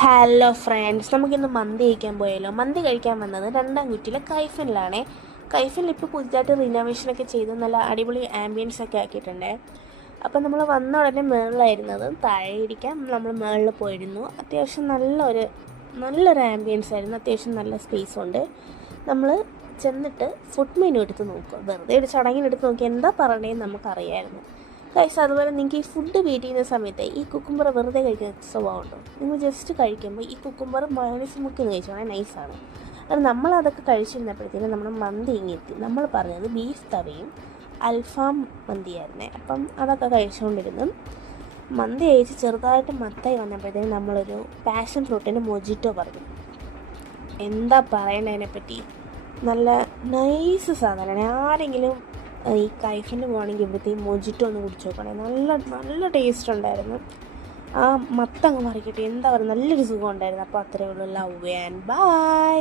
Hello friends, നമുക്കിന്ന് മന്തി കഴിക്കാൻ പോയാലോ. മന്തി കഴിക്കാൻ വന്നത് രണ്ടാം കുറ്റിയിലെ കൈഫനിലാണേ. കൈഫനിൽ ഇപ്പോൾ പുതുതായിട്ട് റിനോവേഷനൊക്കെ ചെയ്ത് നല്ല അടിപൊളി ആംബിയൻസ് ഒക്കെ ആക്കിയിട്ടുണ്ട്. അപ്പം നമ്മൾ വന്ന ഉടനെ മേളിലായിരുന്നത്, താഴെ ഇരിക്കാൻ നമ്മൾ മേളിൽ പോയിരുന്നു. അത്യാവശ്യം നല്ലൊരു ആംബിയൻസ് ആയിരുന്നു. അത്യാവശ്യം നല്ല സ്പേസ് ഉണ്ട്. നമ്മൾ ചെന്നിട്ട് ഫുഡ് മെനു എടുത്ത് നോക്കുക. വെറുതെ ഒരു ചടങ്ങിനെടുത്ത് നോക്കി എന്താ പറയണേന്ന് നമുക്കറിയായിരുന്നു. ഗൈസ്, അതുപോലെ നിങ്ങൾക്ക് ഈ ഫുഡ് വെയിറ്റ് ചെയ്യുന്ന സമയത്ത് ഈ കുക്കുംബർ വെറുതെ കഴിക്കുന്ന സ്വഭാവമുണ്ടോ? നിങ്ങൾ ജസ്റ്റ് കഴിക്കുമ്പോൾ ഈ കുക്കുംബർ മയോണൈസ് മുക്കി കഴിച്ചോണേ, നൈസാണ്. അത് നമ്മളതൊക്കെ കഴിച്ചിരുന്നപ്പോഴത്തേക്കും നമ്മുടെ മന്തി ഇങ്ങെത്തി. നമ്മൾ പറഞ്ഞത് ബീഫ് തവയും അൽഫാം മന്തിയായിരുന്നേ. അപ്പം അതൊക്കെ കഴിച്ചുകൊണ്ടിരുന്നു. മന്തി കഴിച്ച് ചെറുതായിട്ട് മത്തായി വന്നപ്പോഴത്തേക്കും നമ്മളൊരു പാഷൻ ഫ്രൂട്ടിൻ്റെ മൊജിറ്റോ പറഞ്ഞു. എന്താ പറയണതിനെപ്പറ്റി, നല്ല നൈസ് സാധനമാണ്. ആരെങ്കിലും ഈ കൈഫിന് പോകണമെങ്കിൽ ഇവിടുത്തെ ഈ മൊജിറ്റോ ഒന്ന് കുടിച്ച് നോക്കണേ. നല്ല ടേസ്റ്റ് ഉണ്ടായിരുന്നു. ആ മത്തങ്ങ് മറിക്കട്ടെ, എന്താ പറയുക, നല്ലൊരു സുഖം ഉണ്ടായിരുന്നു. അപ്പോൾ അത്രയേ ഉള്ളൂ. Love and by.